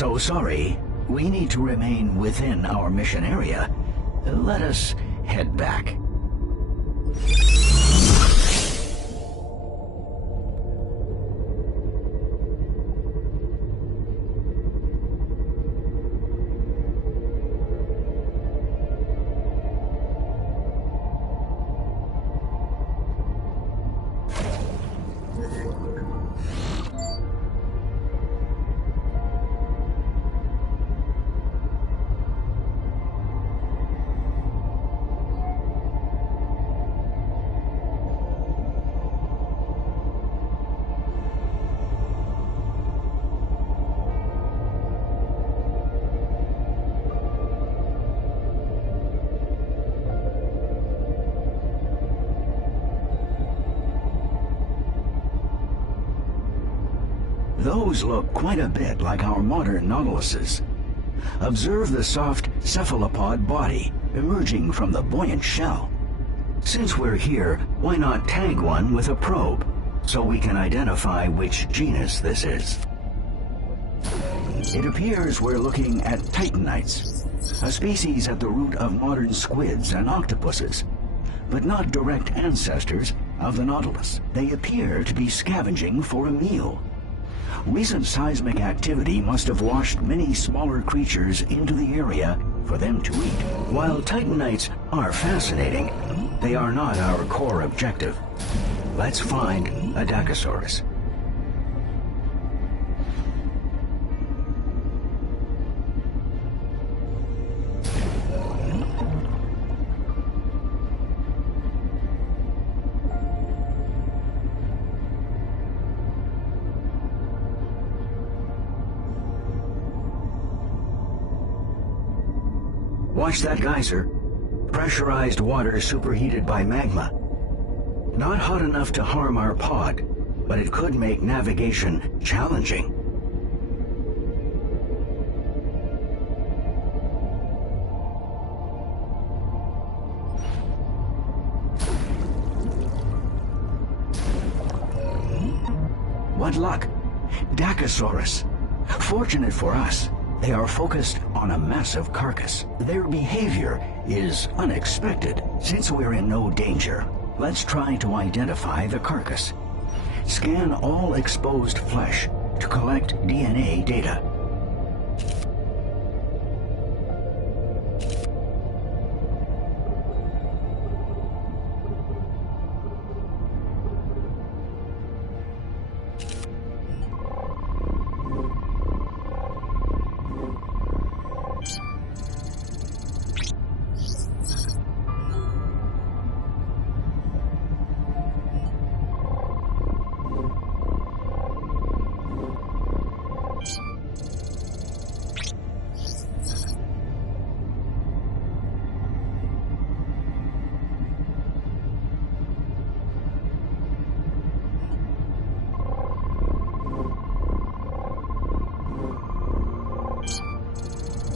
So sorry. We need to remain within our mission area. Let us head back. Those look quite a bit like our modern Nautiluses. Observe the soft cephalopod body emerging from the buoyant shell. Since we're here, why not tag one with a probe, so we can identify which genus this is? It appears we're looking at Titanites, a species at the root of modern squids and octopuses, but not direct ancestors of the Nautilus. They appear to be scavenging for a meal. Recent seismic activity must have washed many smaller creatures into the area for them to eat. While Titanites are fascinating, they are not our core objective. Let's find a Dacosaurus. Watch that geyser. Pressurized water superheated by magma. Not hot enough to harm our pod, but it could make navigation challenging. What luck! Dacosaurus. Fortunate for us, they are focused on a massive carcass. Their behavior is unexpected. Since we're in no danger, let's try to identify the carcass. Scan all exposed flesh to collect DNA data.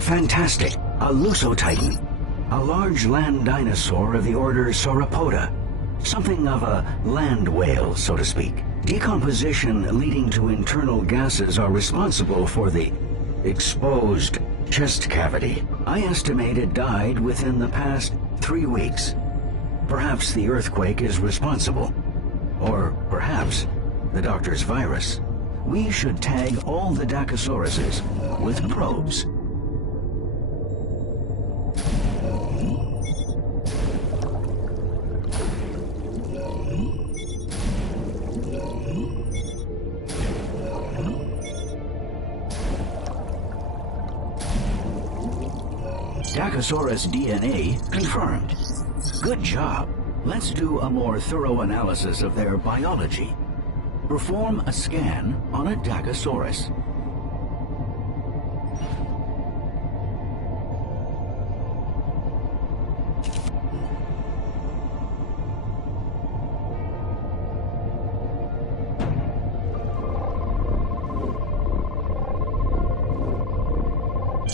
Fantastic! A Lusotitan, a large land dinosaur of the order Sauropoda. Something of a land whale, so to speak. Decomposition leading to internal gases are responsible for the exposed chest cavity. I estimate it died within the past 3 weeks. Perhaps the earthquake is responsible. Or perhaps the doctor's virus. We should tag all the Dacosauruses with probes. Dacosaurus DNA confirmed. Good job. Let's do a more thorough analysis of their biology. Perform a scan on a Dacosaurus.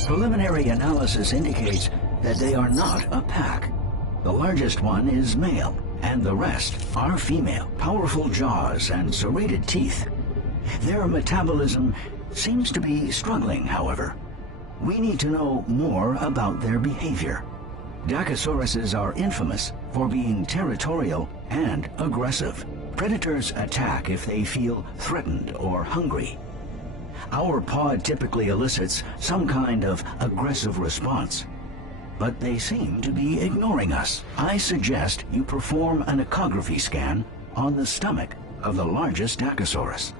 Preliminary analysis indicates that they are not a pack. The largest one is male, and the rest are female. Powerful jaws and serrated teeth. Their metabolism seems to be struggling, however. We need to know more about their behavior. Dacosauruses are infamous for being territorial and aggressive. Predators attack if they feel threatened or hungry. Our pod typically elicits some kind of aggressive response, but they seem to be ignoring us. I suggest you perform an ecography scan on the stomach of the largest Dacosaurus.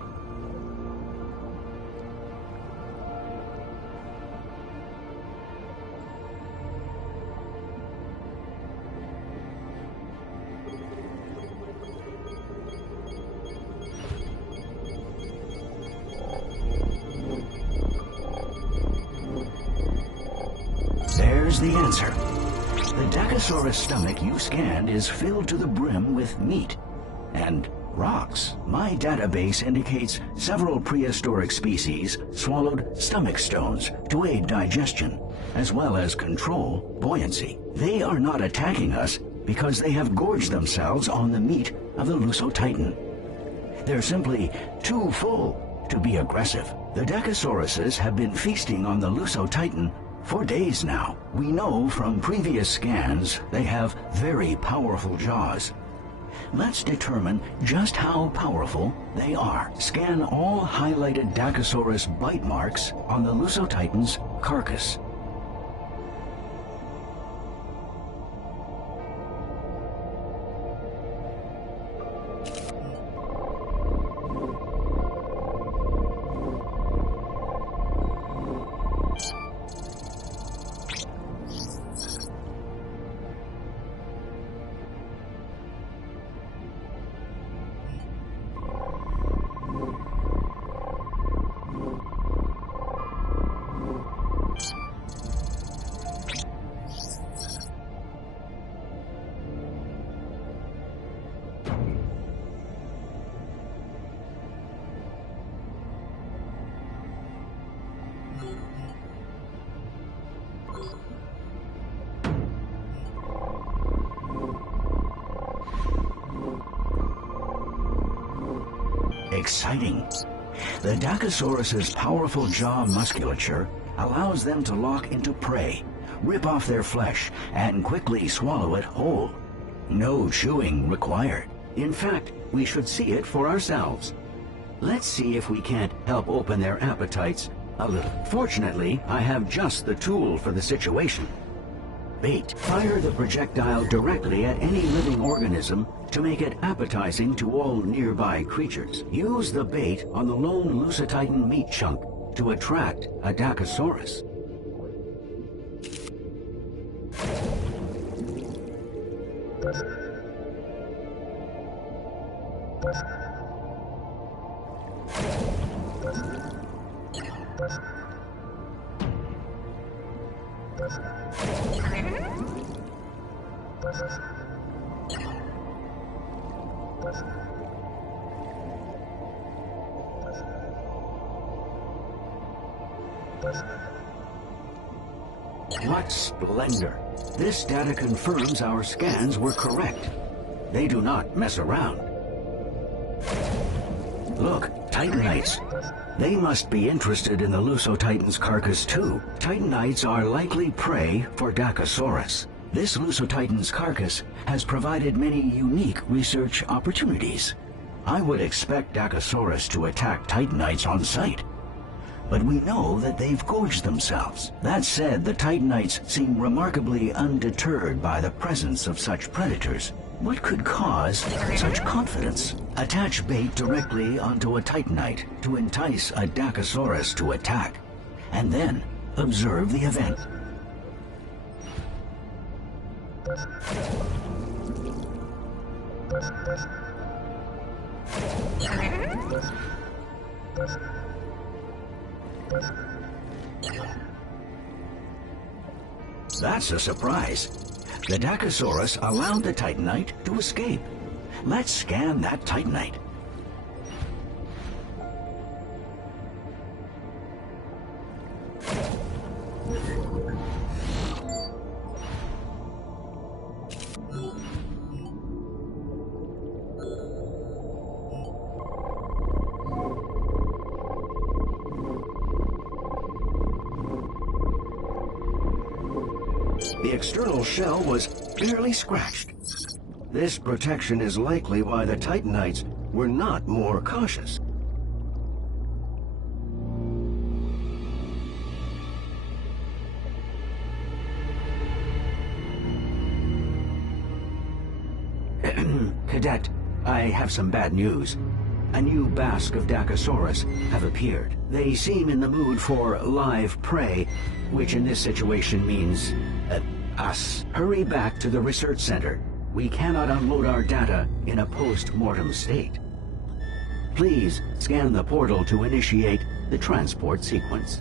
There's the answer. The Dacosaurus stomach you scanned is filled to the brim with meat and rocks. My database indicates several prehistoric species swallowed stomach stones to aid digestion, as well as control buoyancy. They are not attacking us because they have gorged themselves on the meat of the Lusotitan. They're simply too full to be aggressive. The Dacosauruses have been feasting on the Lusotitan for days now. We know from previous scans they have very powerful jaws. Let's determine just how powerful they are. Scan all highlighted Dacosaurus bite marks on the Lusotitan's carcass. Exciting. The Dacosaurus's powerful jaw musculature allows them to lock into prey, rip off their flesh, and quickly swallow it whole. No chewing required. In fact, we should see it for ourselves. Let's see if we can't help open their appetites a little. Fortunately, I have just the tool for the situation. Bait. Fire the projectile directly at any living organism to make it appetizing to all nearby creatures. Use the bait on the lone Lusotitan meat chunk to attract a Dacosaurus. What splendor! This data confirms our scans were correct. They do not mess around. Look, Titanites. They must be interested in the Lusotitan's carcass too. Titanites are likely prey for Dacosaurus. This Lusotitan's carcass has provided many unique research opportunities. I would expect Dacosaurus to attack Titanites on sight, but we know that they've gorged themselves. That said, the Titanites seem remarkably undeterred by the presence of such predators. What could cause such confidence? Attach bait directly onto a Titanite to entice a Dacosaurus to attack, and then observe the event. That's a surprise. The Dacosaurus allowed the Titanite to escape. Let's scan that Titanite. The external shell was barely scratched. This protection is likely why the Titanites were not more cautious. Cadet, I have some bad news. A new bask of Dacosaurus have appeared. They seem in the mood for live prey, which in this situation means us. Hurry back to the research center. We cannot unload our data in a post-mortem state. Please scan the portal to initiate the transport sequence.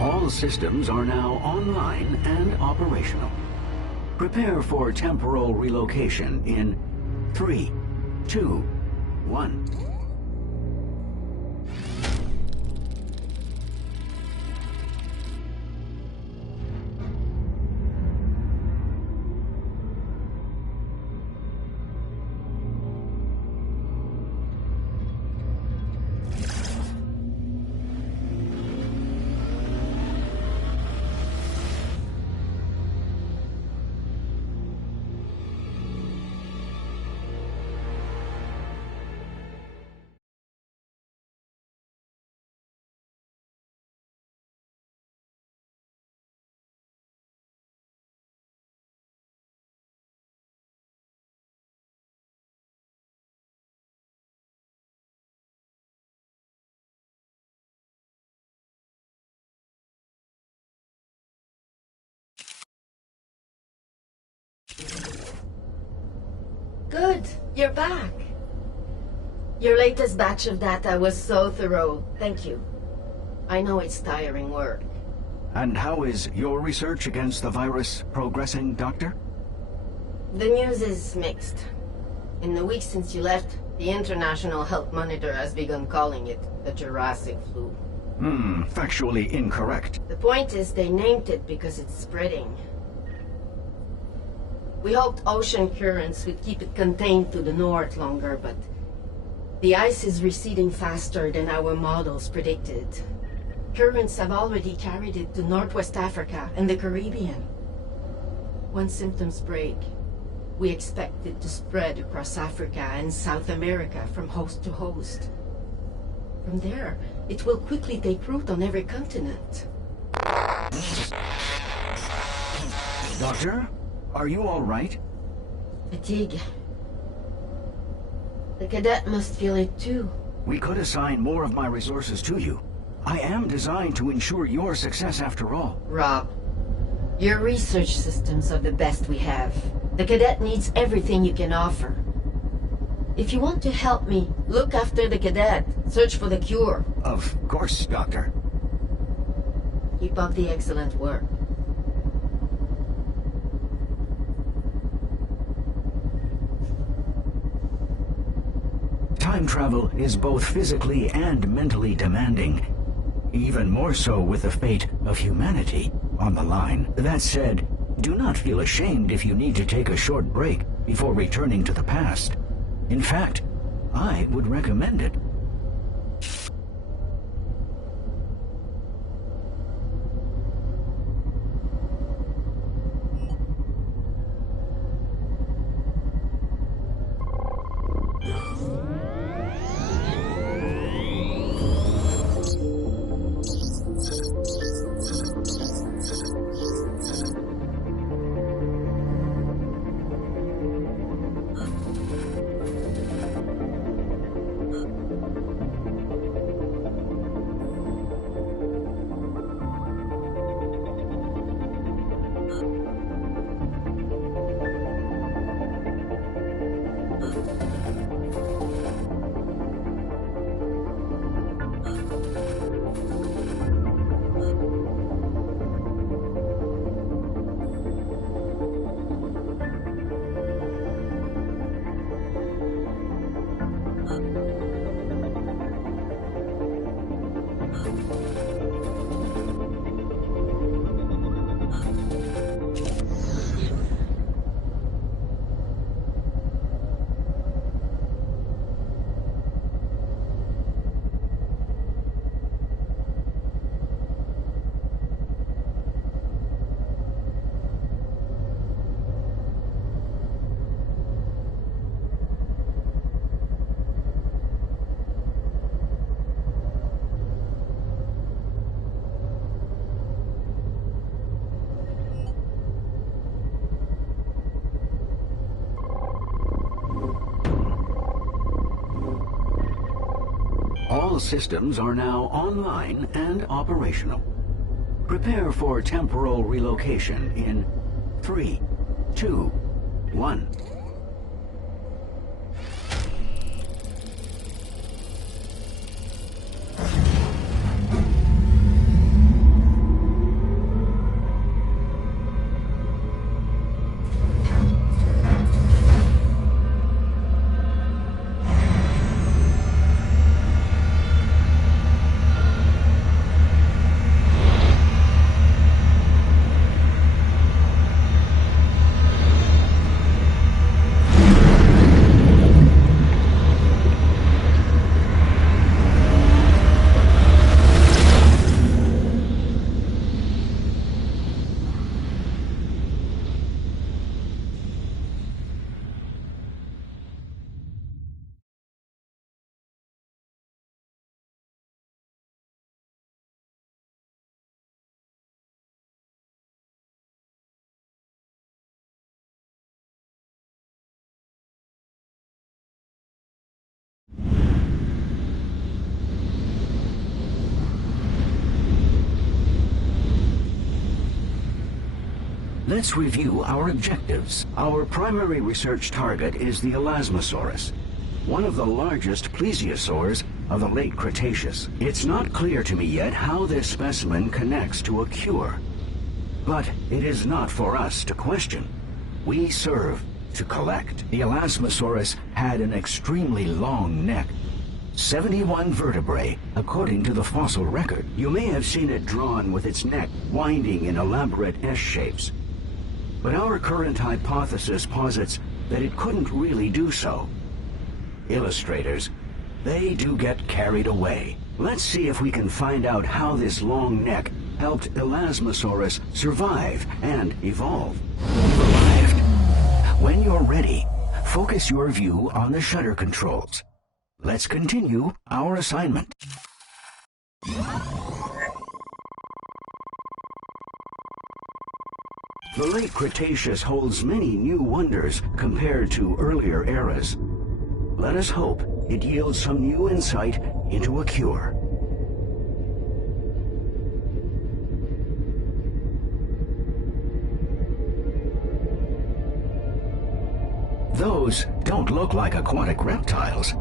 All systems are now online and operational. Prepare for temporal relocation in 3, 2, 1. Good, you're back. Your latest batch of data was so thorough. Thank you. I know it's tiring work. And how is your research against the virus progressing, Doctor? The news is mixed. In the weeks since you left, the International Health Monitor has begun calling it the Jurassic flu. Factually incorrect. The point is they named it because it's spreading. We hoped ocean currents would keep it contained to the north longer, but the ice is receding faster than our models predicted. Currents have already carried it to Northwest Africa and the Caribbean. Once symptoms break, we expect it to spread across Africa and South America from host to host. From there, it will quickly take root on every continent. Doctor? Are you all right? Fatigue. The cadet must feel it too. We could assign more of my resources to you. I am designed to ensure your success after all. Rob, your research systems are the best we have. The cadet needs everything you can offer. If you want to help me, look after the cadet. Search for the cure. Of course, Doctor. Keep up the excellent work. Time travel is both physically and mentally demanding. Even more so with the fate of humanity on the line. That said, do not feel ashamed if you need to take a short break before returning to the past. In fact, I would recommend it. All systems are now online and operational. Prepare for temporal relocation in 3, 2, 1. Let's review our objectives. Our primary research target is the Elasmosaurus, one of the largest plesiosaurs of the late Cretaceous. It's not clear to me yet how this specimen connects to a cure. But it is not for us to question. We serve to collect. The Elasmosaurus had an extremely long neck. 71 vertebrae, according to the fossil record. You may have seen it drawn with its neck winding in elaborate S-shapes. But our current hypothesis posits that it couldn't really do so. Illustrators, they do get carried away. Let's see if we can find out how this long neck helped Elasmosaurus survive and evolve. You've arrived. When you're ready, focus your view on the shutter controls. Let's continue our assignment. The late Cretaceous holds many new wonders compared to earlier eras. Let us hope it yields some new insight into a cure. Those don't look like aquatic reptiles.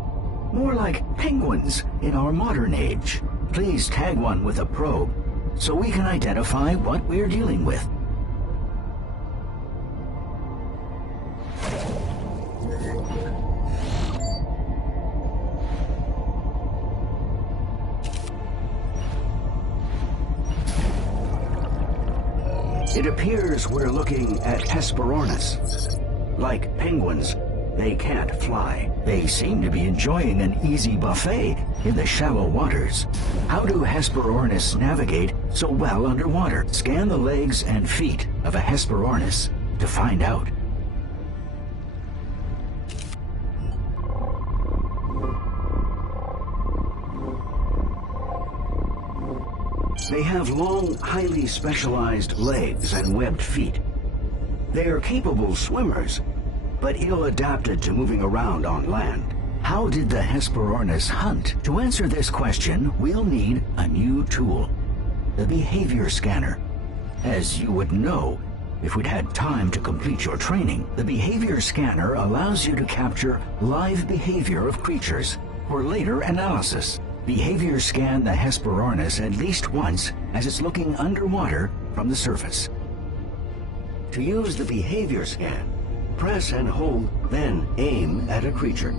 More like penguins in our modern age. Please tag one with a probe so we can identify what we're dealing with. It appears we're looking at Hesperornis. Like penguins, they can't fly. They seem to be enjoying an easy buffet in the shallow waters. How do Hesperornis navigate so well underwater? Scan the legs and feet of a Hesperornis to find out. They have long, highly specialized legs and webbed feet. They are capable swimmers, but ill-adapted to moving around on land. How did the Hesperornis hunt? To answer this question, we'll need a new tool, the behavior scanner. As you would know, if we'd had time to complete your training, the behavior scanner allows you to capture live behavior of creatures for later analysis. Behavior scan the Hesperornis at least once as it's looking underwater from the surface. To use the behavior scan, press and hold, then aim at a creature.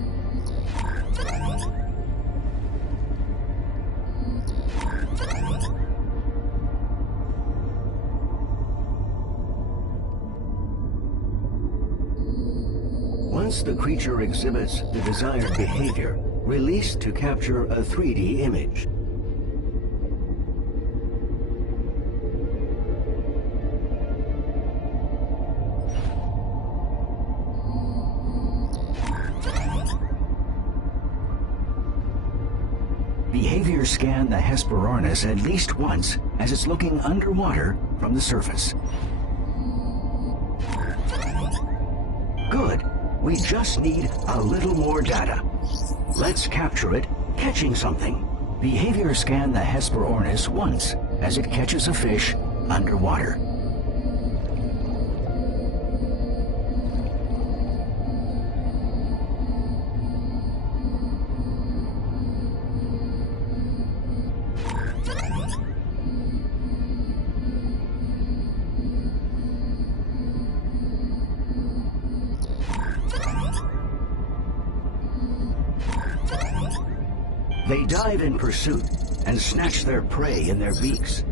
Once the creature exhibits the desired behavior, release to capture a 3D image. Behavior scan the Hesperornis at least once as it's looking underwater from the surface. Good. We just need a little more data. Let's capture it catching something. Behavior scan the Hesperornis once as it catches a fish underwater. They dive in pursuit and snatch their prey in their beaks.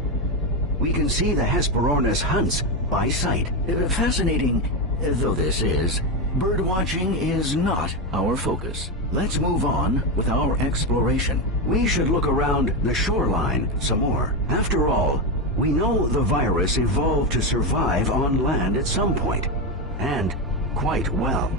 We can see the Hesperornis hunts by sight. Fascinating though this is, birdwatching is not our focus. Let's move on with our exploration. We should look around the shoreline some more. After all, we know the virus evolved to survive on land at some point, and quite well.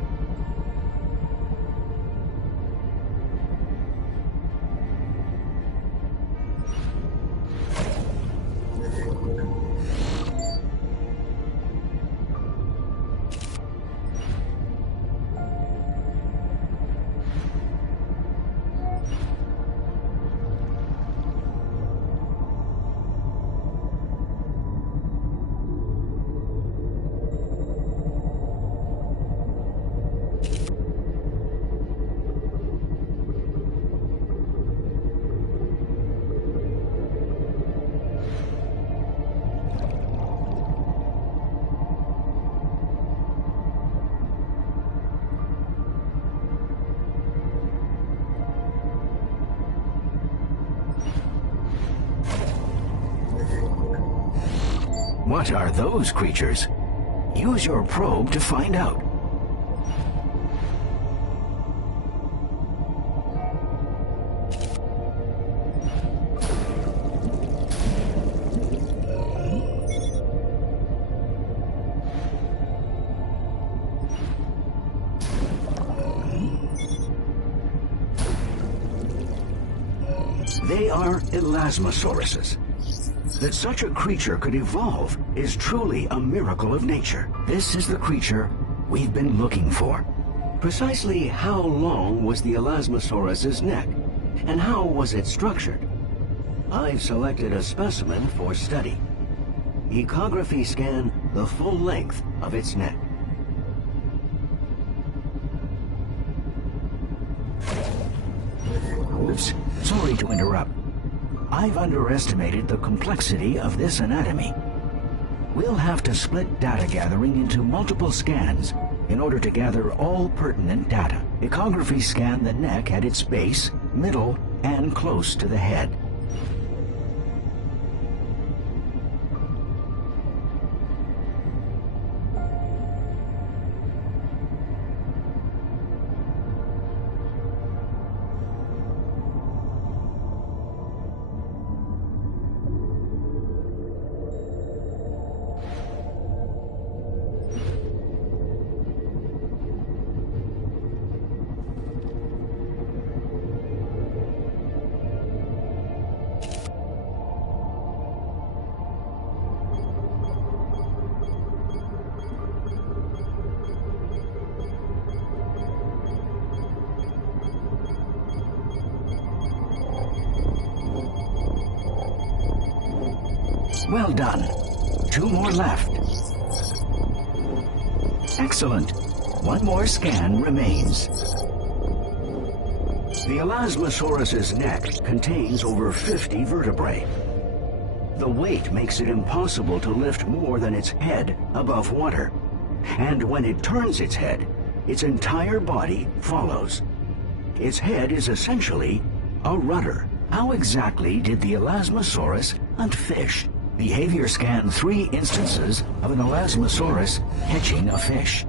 What are those creatures? Use your probe to find out. They are elasmosauruses. That such a creature could evolve is truly a miracle of nature. This is the creature we've been looking for. Precisely how long was the Elasmosaurus's neck, and how was it structured? I've selected a specimen for study. Ecography scan the full length of its neck. Oops, sorry to interrupt. I've underestimated the complexity of this anatomy. We'll have to split data gathering into multiple scans in order to gather all pertinent data. Ecography scan the neck at its base, middle, and close to the head. Well done. 2 more left. Excellent. 1 more scan remains. The Elasmosaurus's neck contains over 50 vertebrae. The weight makes it impossible to lift more than its head above water. And when it turns its head, its entire body follows. Its head is essentially a rudder. How exactly did the Elasmosaurus hunt fish? Behavior scan 3 instances of an Elasmosaurus catching a fish.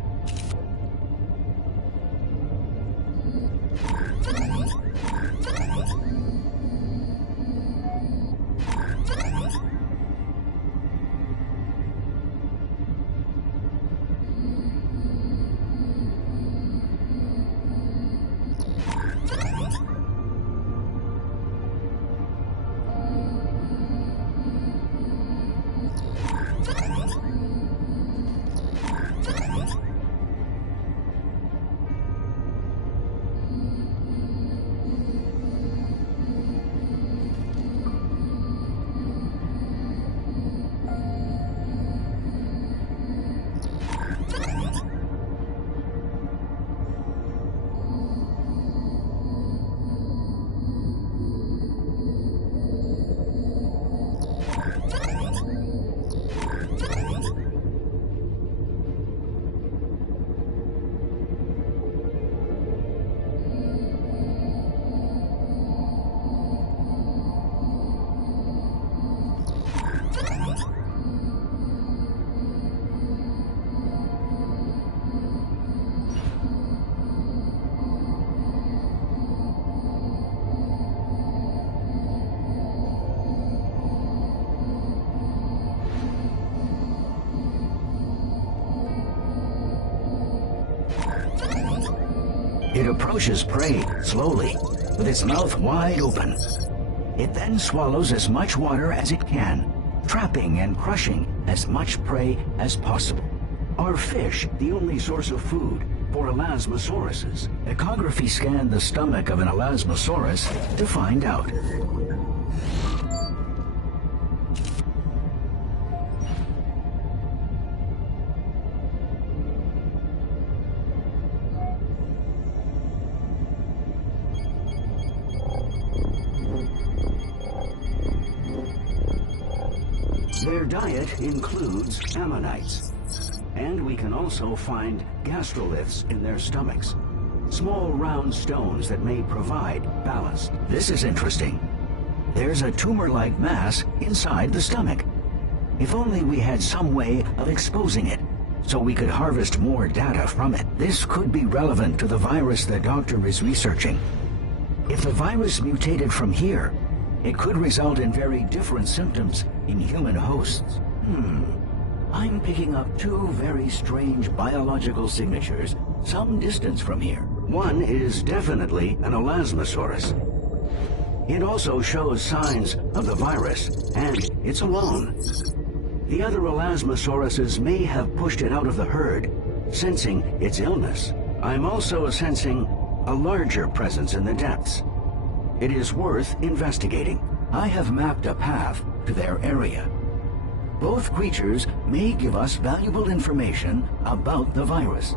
approaches prey slowly, with its mouth wide open. It then swallows as much water as it can, trapping and crushing as much prey as possible. Are fish the only source of food for elasmosauruses? Echography scanned the stomach of an elasmosaurus to find out. Their diet includes ammonites, and we can also find gastroliths in their stomachs, small round stones that may provide ballast. This is interesting. There's a tumor-like mass inside the stomach. If only we had some way of exposing it, so we could harvest more data from it. This could be relevant to the virus the doctor is researching. If the virus mutated from here, it could result in very different symptoms in human hosts. I'm picking up two very strange biological signatures some distance from here. One is definitely an elasmosaurus. It also shows signs of the virus, and it's alone. The other elasmosauruses may have pushed it out of the herd, sensing its illness. I'm also sensing a larger presence in the depths. It is worth investigating. I have mapped a path to their area. Both creatures may give us valuable information about the virus.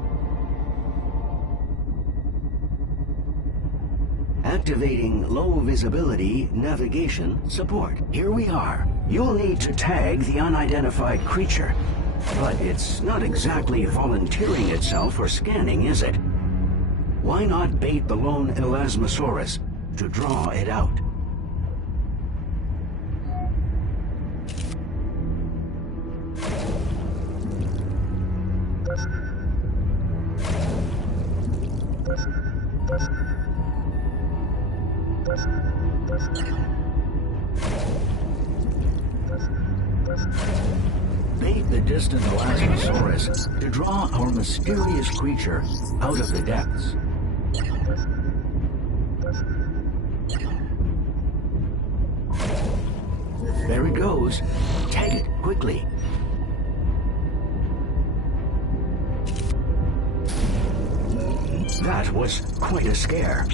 Activating low visibility navigation support. Here we are. You'll need to tag the unidentified creature, but it's not exactly volunteering itself for scanning, is it? Why not bait the lone elasmosaurus to draw it out? Bait the distant elasmosaurus to draw our mysterious creature out of the depths. There it goes. Tag it quickly. That was quite a scare.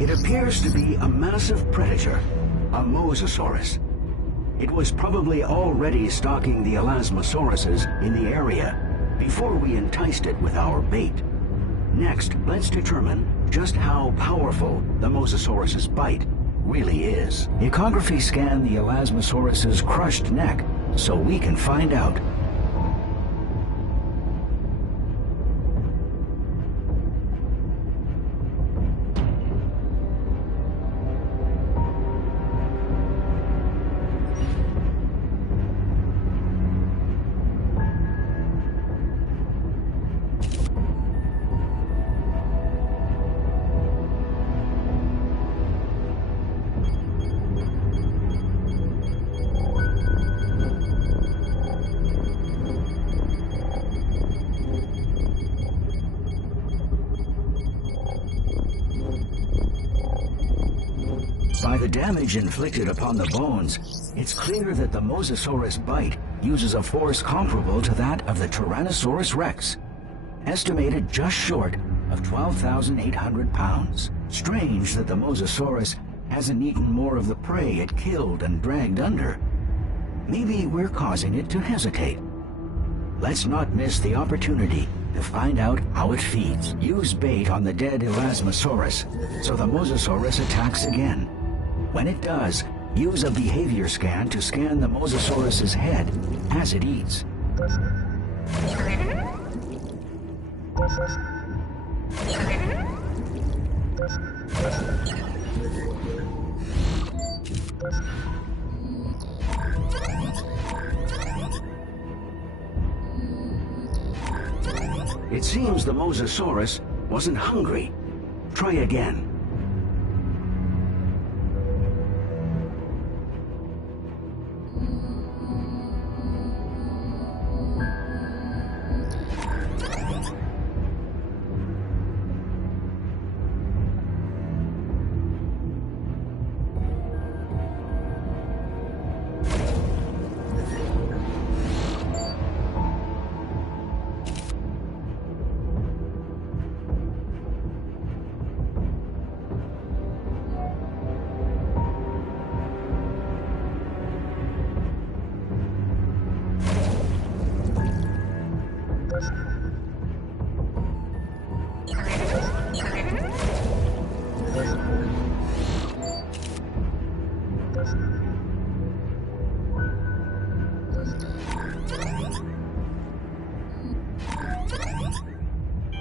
It appears to be a massive predator, a mosasaurus. It was probably already stalking the elasmosauruses in the area before we enticed it with our bait. Next, let's determine just how powerful the mosasaurus's bite really is. Echography scanned the elasmosaurus's crushed neck so we can find out. By the damage inflicted upon the bones, it's clear that the Mosasaurus bite uses a force comparable to that of the Tyrannosaurus rex, estimated just short of 12,800 pounds. Strange that the Mosasaurus hasn't eaten more of the prey it killed and dragged under. Maybe we're causing it to hesitate. Let's not miss the opportunity to find out how it feeds. Use bait on the dead Elasmosaurus so the Mosasaurus attacks again. When it does, use a behavior scan to scan the Mosasaurus's head as it eats. It seems the Mosasaurus wasn't hungry. Try again.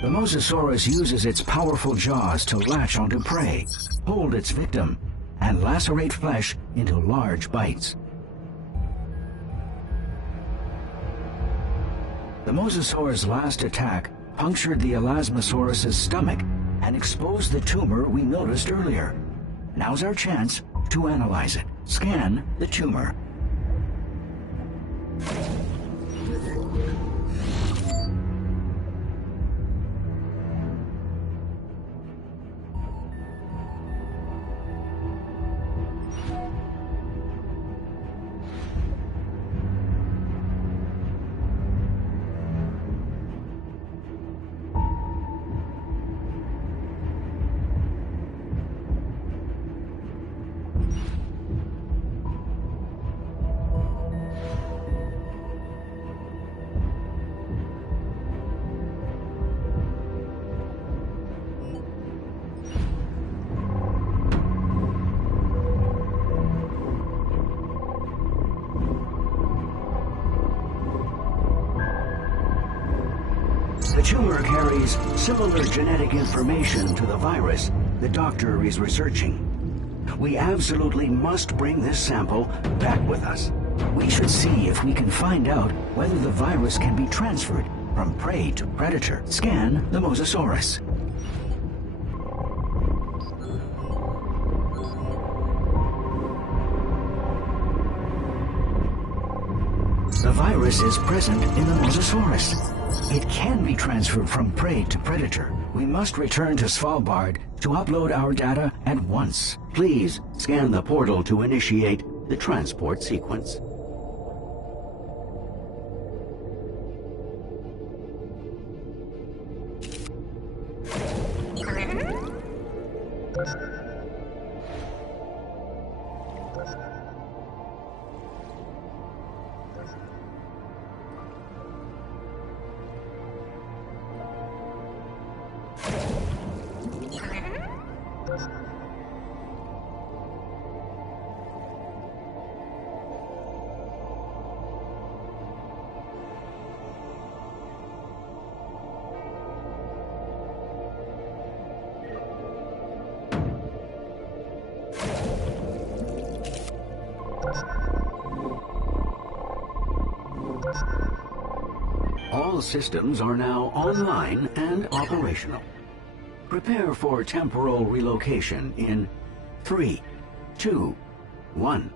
The Mosasaurus uses its powerful jaws to latch onto prey, hold its victim, and lacerate flesh into large bites. The Mosasaur's last attack punctured the Elasmosaurus's stomach and exposed the tumor we noticed earlier. Now's our chance to analyze it. Scan the tumor. The tumor carries similar genetic information to the virus the doctor is researching. We absolutely must bring this sample back with us. We should see if we can find out whether the virus can be transferred from prey to predator. Scan the Mosasaurus. The virus is present in the Mosasaurus. It can be transferred from prey to predator. We must return to Svalbard to upload our data at once. Please scan the portal to initiate the transport sequence. All systems are now online and operational. Prepare for temporal relocation in 3, 2, 1.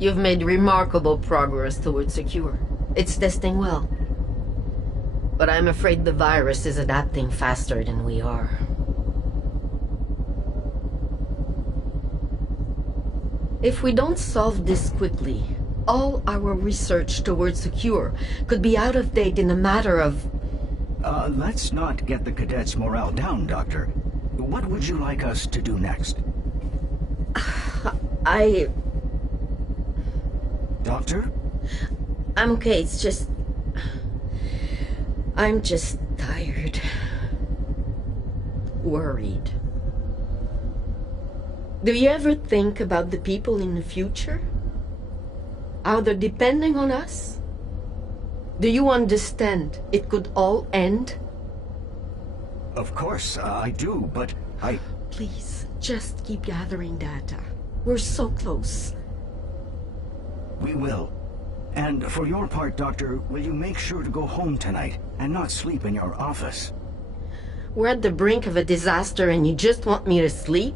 You've made remarkable progress towards secure. It's testing well. But I'm afraid the virus is adapting faster than we are. If we don't solve this quickly, all our research towards secure could be out of date in a matter of... Let's not get the cadets' morale down, Doctor. What would you like us to do next? Doctor? I'm okay, it's just... I'm just tired. Worried. Do you ever think about the people in the future? How they're depending on us? Do you understand it could all end? Of course, I do, but I... Please, just keep gathering data. We're so close. We will. And for your part, Doctor, will you make sure to go home tonight and not sleep in your office? We're at the brink of a disaster and you just want me to sleep?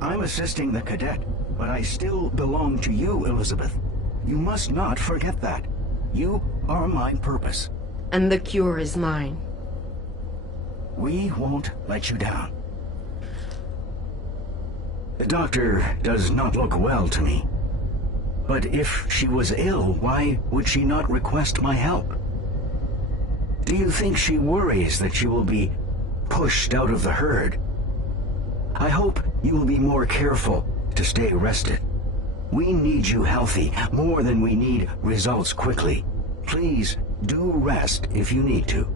I'm assisting the cadet, but I still belong to you, Elizabeth. You must not forget that. You are my purpose. And the cure is mine. We won't let you down. The doctor does not look well to me. But if she was ill, why would she not request my help? Do you think she worries that she will be pushed out of the herd? I hope you will be more careful to stay rested. We need you healthy more than we need results quickly. Please do rest if you need to.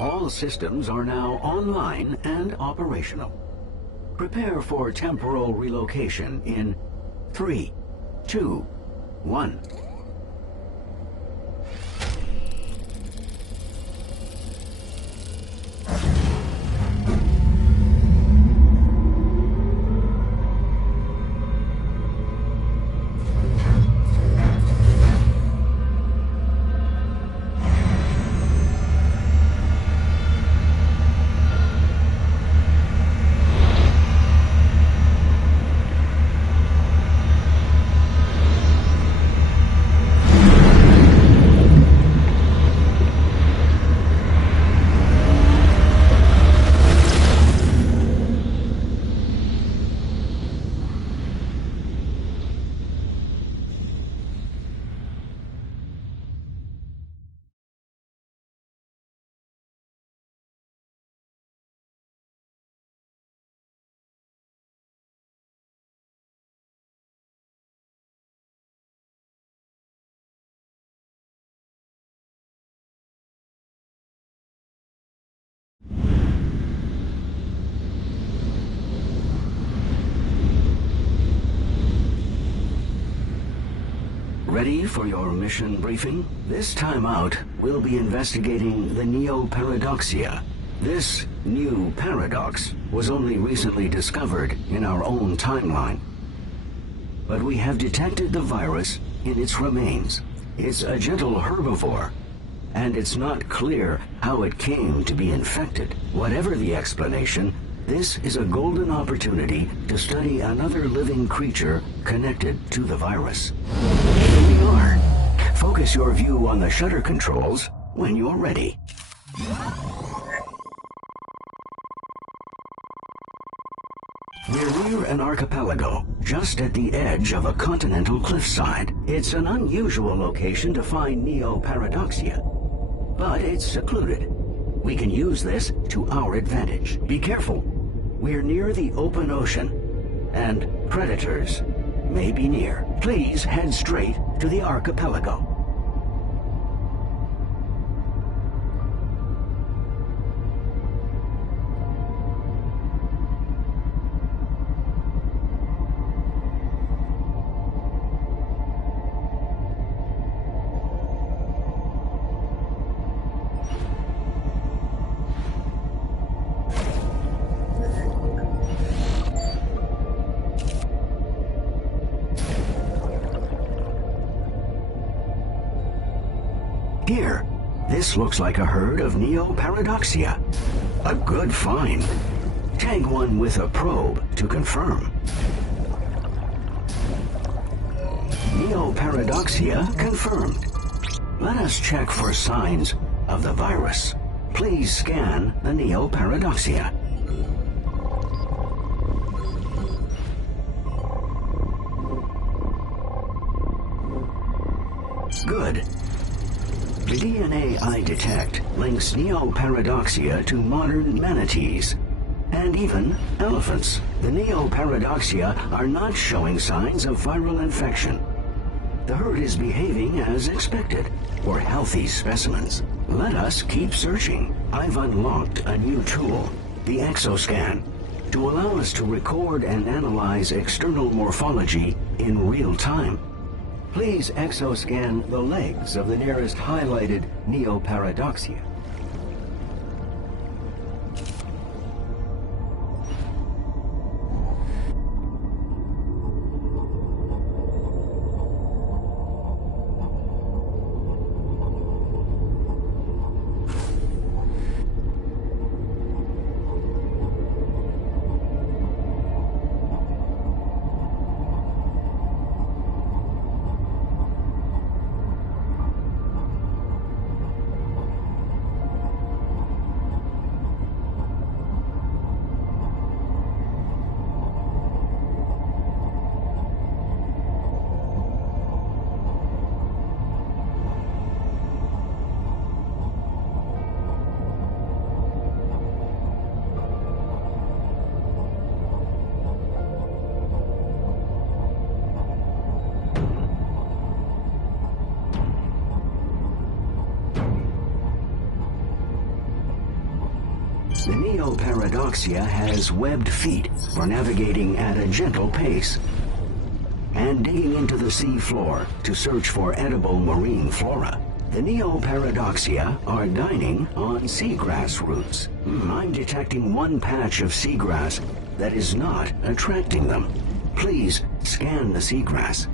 All systems are now online and operational. Prepare for temporal relocation in 3, 2, 1. Ready for your mission briefing? This time out, we'll be investigating the Neo-Paradoxia. This new paradox was only recently discovered in our own timeline. But we have detected the virus in its remains. It's a gentle herbivore, and it's not clear how it came to be infected. Whatever the explanation, this is a golden opportunity to study another living creature connected to the virus. Here we are. Focus your view on the shutter controls when you're ready. We're near an archipelago, just at the edge of a continental cliffside. It's an unusual location to find Neo-Paradoxia, but it's secluded. We can use this to our advantage. Be careful. We're near the open ocean, and predators may be near. Please head straight to the archipelago. Here, this looks like a herd of Neoparadoxia. A good find. Tag one with a probe to confirm. Neoparadoxia confirmed. Let us check for signs of the virus. Please scan the Neoparadoxia. Good. The DNA I detect links Neoparadoxia to modern manatees, and even elephants. The Neoparadoxia are not showing signs of viral infection. The herd is behaving as expected for healthy specimens. Let us keep searching. I've unlocked a new tool, the Exoscan, to allow us to record and analyze external morphology in real time. Please exoscan the legs of the nearest highlighted Neoparadoxia. The Neoparadoxia has webbed feet for navigating at a gentle pace, and digging into the sea floor to search for edible marine flora. The Neoparadoxia are dining on seagrass roots. I'm detecting one patch of seagrass that is not attracting them. Please scan the seagrass.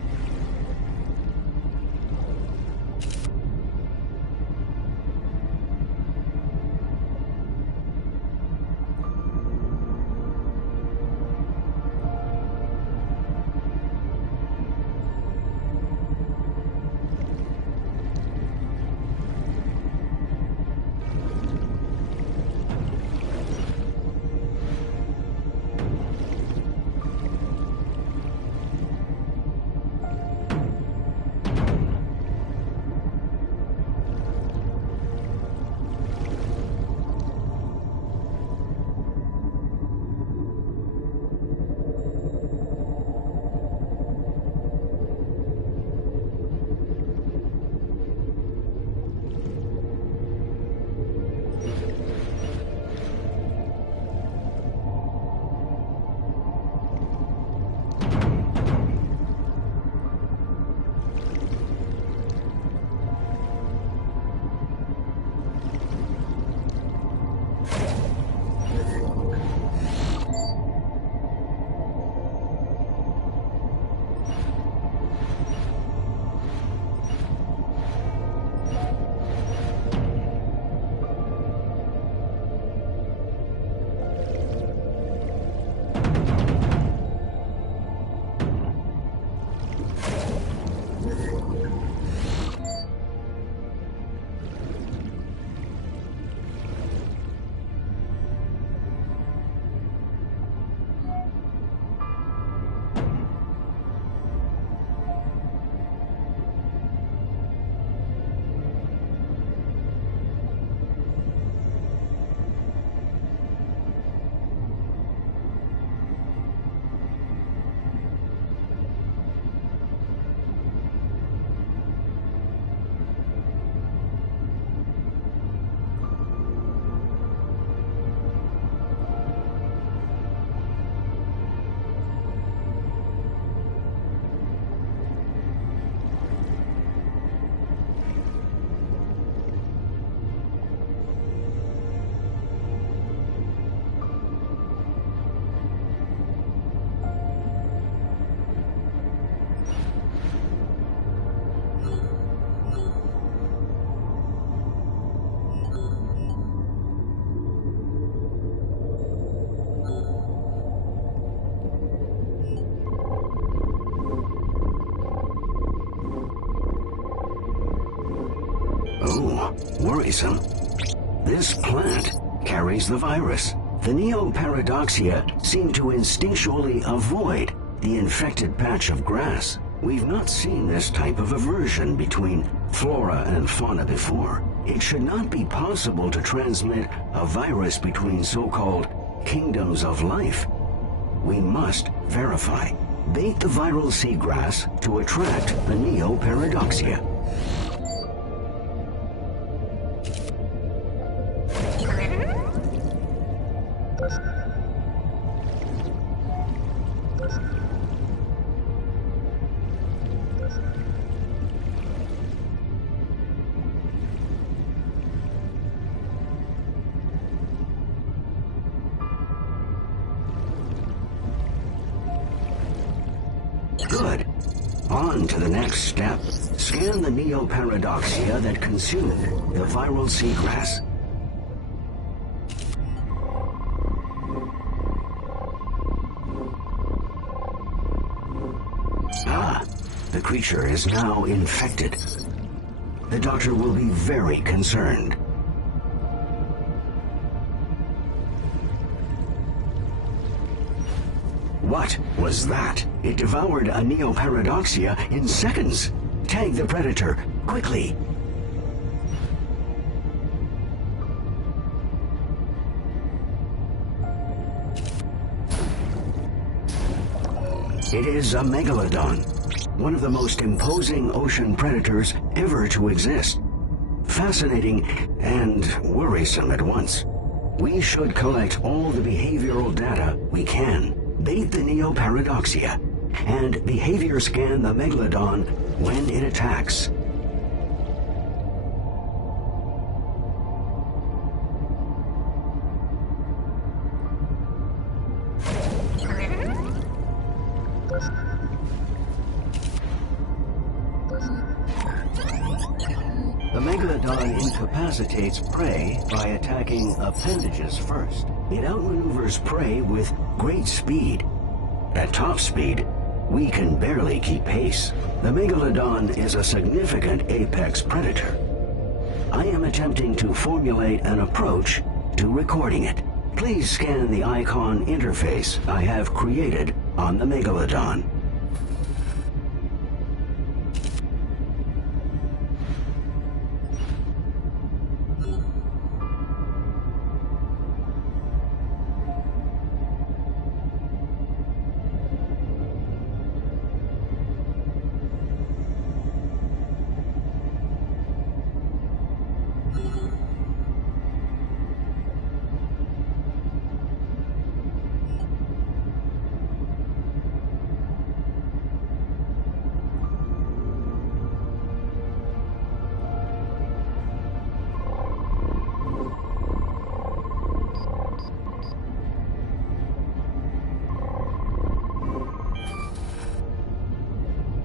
Oh, worrisome. This plant carries the virus. The Neoparadoxia seem to instinctually avoid the infected patch of grass. We've not seen this type of aversion between flora and fauna before. It should not be possible to transmit a virus between so-called kingdoms of life. We must verify. Bait the viral seagrass to attract the Neoparadoxia. Good. On to the next step. Scan the Neoparadoxia that consumed the viral seagrass. Ah, the creature is now infected. The doctor will be very concerned. What was that? It devoured a Neoparadoxia in seconds. Tag the predator, quickly. It is a megalodon, one of the most imposing ocean predators ever to exist. Fascinating and worrisome at once. We should collect all the behavioral data we can. Bait the Neoparadoxia, and behavior scan the megalodon when it attacks. The megalodon incapacitates prey by attacking appendages first. It outmaneuvers prey with great speed. At top speed, we can barely keep pace. The megalodon is a significant apex predator. I am attempting to formulate an approach to recording it. Please scan the icon interface I have created on the megalodon.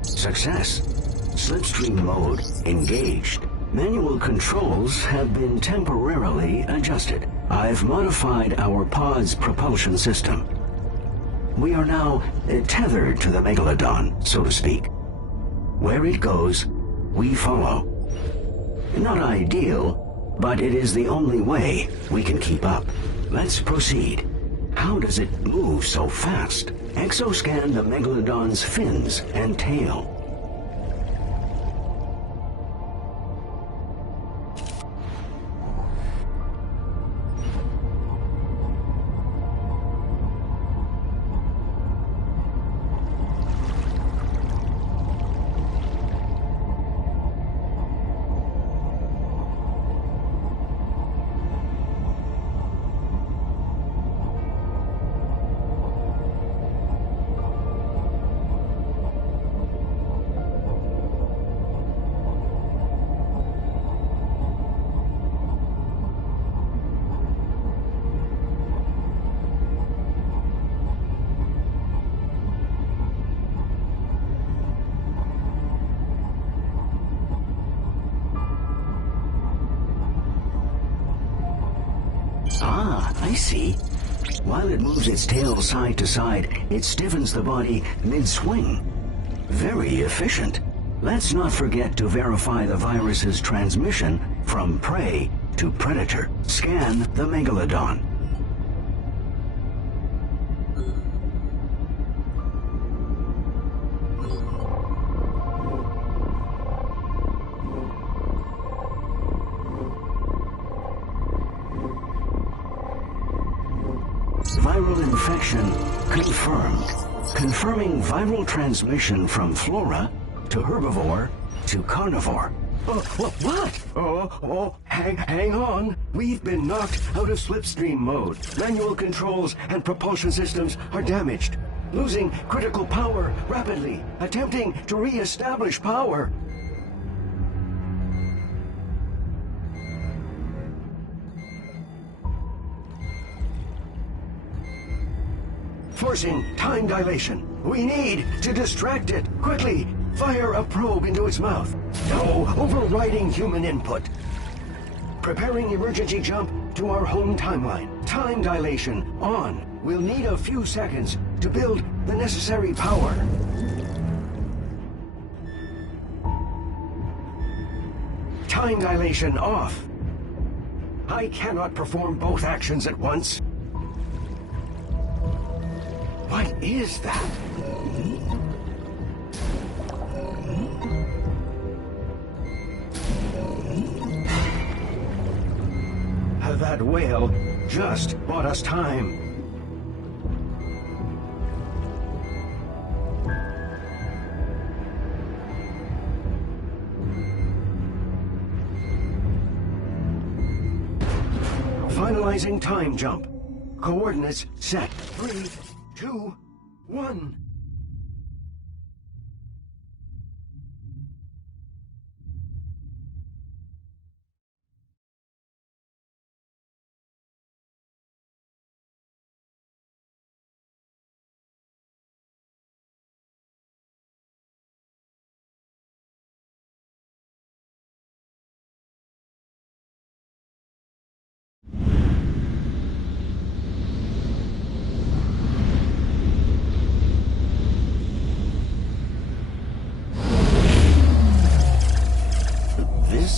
Success. Slipstream mode engaged. Manual controls have been temporarily adjusted. I've modified our pod's propulsion system. We are now tethered to the megalodon, so to speak. Where it goes, we follow. Not ideal, but it is the only way we can keep up. Let's proceed. How does it move so fast? Exoscan the megalodon's fins and tail. Ah, I see. While it moves its tail side to side, it stiffens the body mid-swing. Very efficient. Let's not forget to verify the virus's transmission from prey to predator. Scan the Megalodon. Viral infection confirmed. Confirming viral transmission from flora to herbivore to carnivore. What? Hang on. We've been knocked out of slipstream mode. Manual controls and propulsion systems are damaged. Losing critical power rapidly. Attempting to re-establish power. Forcing time dilation. We need to distract it. Quickly, fire a probe into its mouth. No overriding human input. Preparing emergency jump to our home timeline. Time dilation on. We'll need a few seconds to build the necessary power. Time dilation off. I cannot perform both actions at once. What is that? That whale just bought us time. Finalizing time jump. Coordinates set. 3, 2, 1.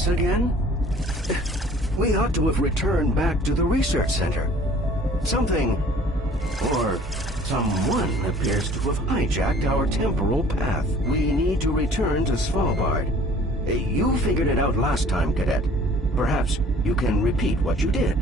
Again? We ought to have returned back to the research center. Something, or someone, appears to have hijacked our temporal path. We need to return to Svalbard. You figured it out last time, Cadet. Perhaps you can repeat what you did.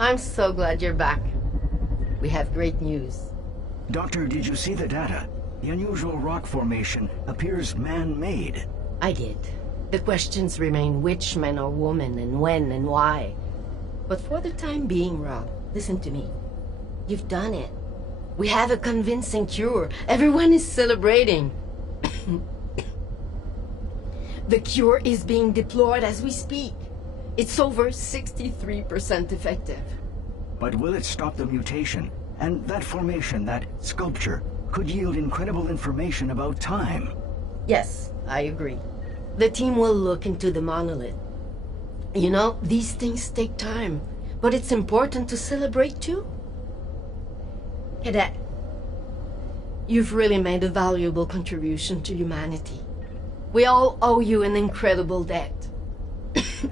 I'm so glad you're back. We have great news. Doctor, did you see the data? The unusual rock formation appears man-made. I did. The questions remain which man or woman and when and why. But for the time being, Rob, listen to me. You've done it. We have a convincing cure. Everyone is celebrating. The cure is being deployed as we speak. It's over 63% effective. But will it stop the mutation? And that formation, that sculpture, could yield incredible information about time. Yes, I agree. The team will look into the monolith. You know, these things take time, but it's important to celebrate too. Cadet, you've really made a valuable contribution to humanity. We all owe you an incredible debt.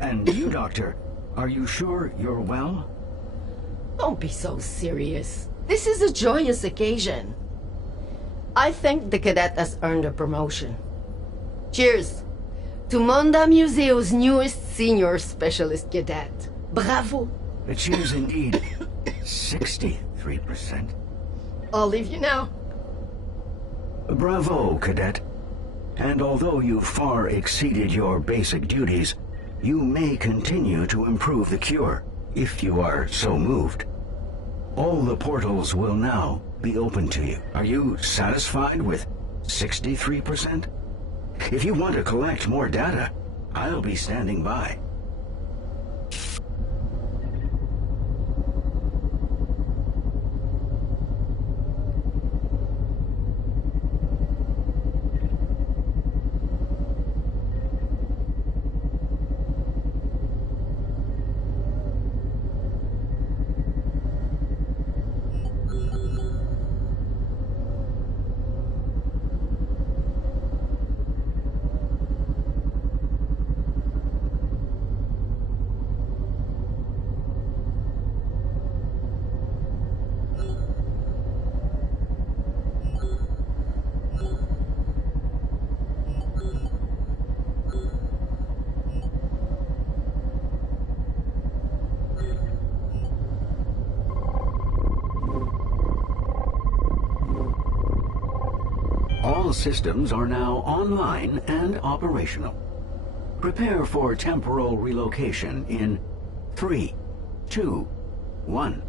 And you, Doctor, are you sure you're well? Don't be so serious. This is a joyous occasion. I think the cadet has earned a promotion. Cheers to Monda Museo's newest senior specialist cadet. Bravo. Cheers indeed. 63%. I'll leave you now. Bravo, Cadet. And although you've far exceeded your basic duties, you may continue to improve the cure, if you are so moved. All the portals will now be open to you. Are you satisfied with 63%? If you want to collect more data, I'll be standing by. All systems are now online and operational. Prepare for temporal relocation in 3, 2, 1.